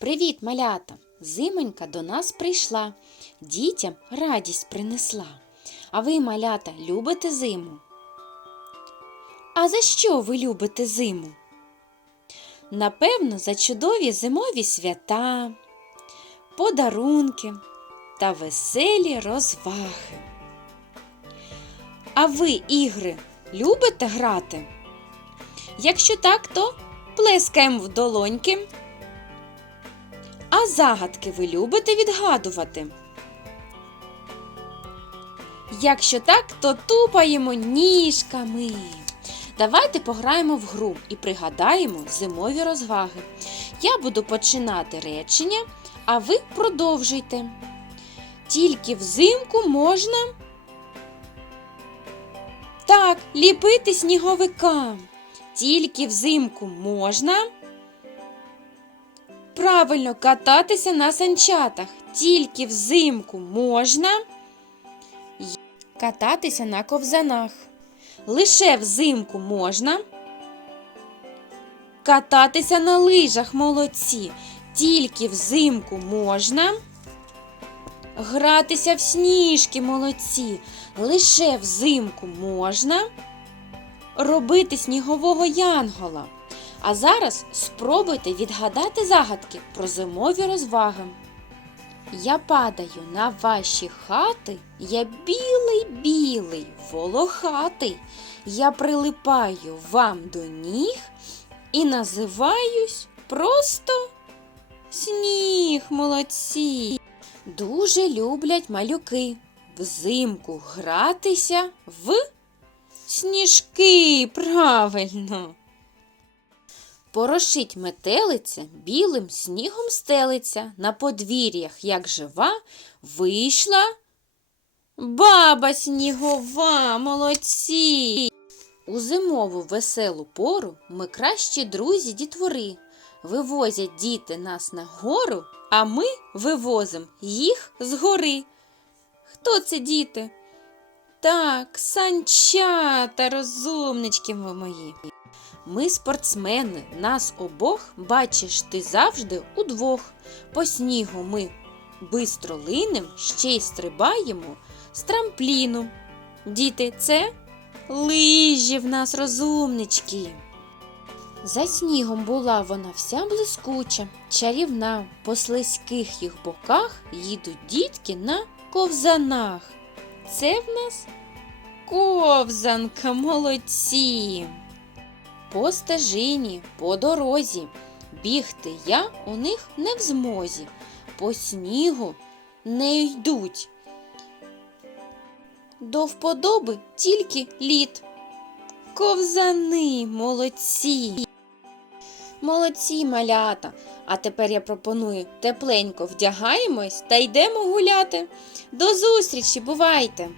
Привіт, малята! Зимонька до нас прийшла, дітям радість принесла. А ви, малята, любите зиму? А за що ви любите зиму? Напевно, за чудові зимові свята, подарунки та веселі розваги. А ви ігри любите грати? Якщо так, то плескаємо в долоньки. Загадки ви любите відгадувати? Якщо так, то тупаємо ніжками. Давайте пограємо в гру і пригадаємо зимові розваги. Я буду починати речення, а ви продовжуйте. Тільки взимку можна. Так, ліпити сніговика. Тільки взимку можна. Правильно кататися на санчатах. Тільки взимку можна кататися на ковзанах. Лише взимку можна кататися на лижах молодці. Тільки взимку можна гратися в сніжки молодці. Лише взимку можна робити снігового янгола. А зараз спробуйте відгадати загадки про зимові розваги. Я падаю на ваші хати, я білий білий, волохатий. Я прилипаю вам до ніг і називаюсь просто сніг молодці. Дуже люблять малюки взимку гратися в сніжки, правильно. Порошить метелиця, білим снігом стелиться, на подвір'ях, як жива, вийшла баба снігова, молодці. У зимову веселу пору ми кращі друзі дітвори. Вивозять діти нас на гору, а ми вивозимо їх з гори. Хто це діти? Так, санчата, розумнички ви мої. Ми спортсмени, нас обох, бачиш, ти завжди удвох. По снігу ми бистро линем, ще й стрибаємо з трампліну. Діти, це лижі в нас розумнички. За снігом була вона вся блискуча, чарівна, по слизьких їх боках їдуть дітки на ковзанах. Це в нас ковзанка, молодці. По стежині, по дорозі, бігти я у них не в змозі, по снігу не йдуть. До вподоби тільки лід. Ковзани, молодці. Молодці, малята. А тепер я пропоную тепленько вдягаємось та йдемо гуляти. До зустрічі, бувайте!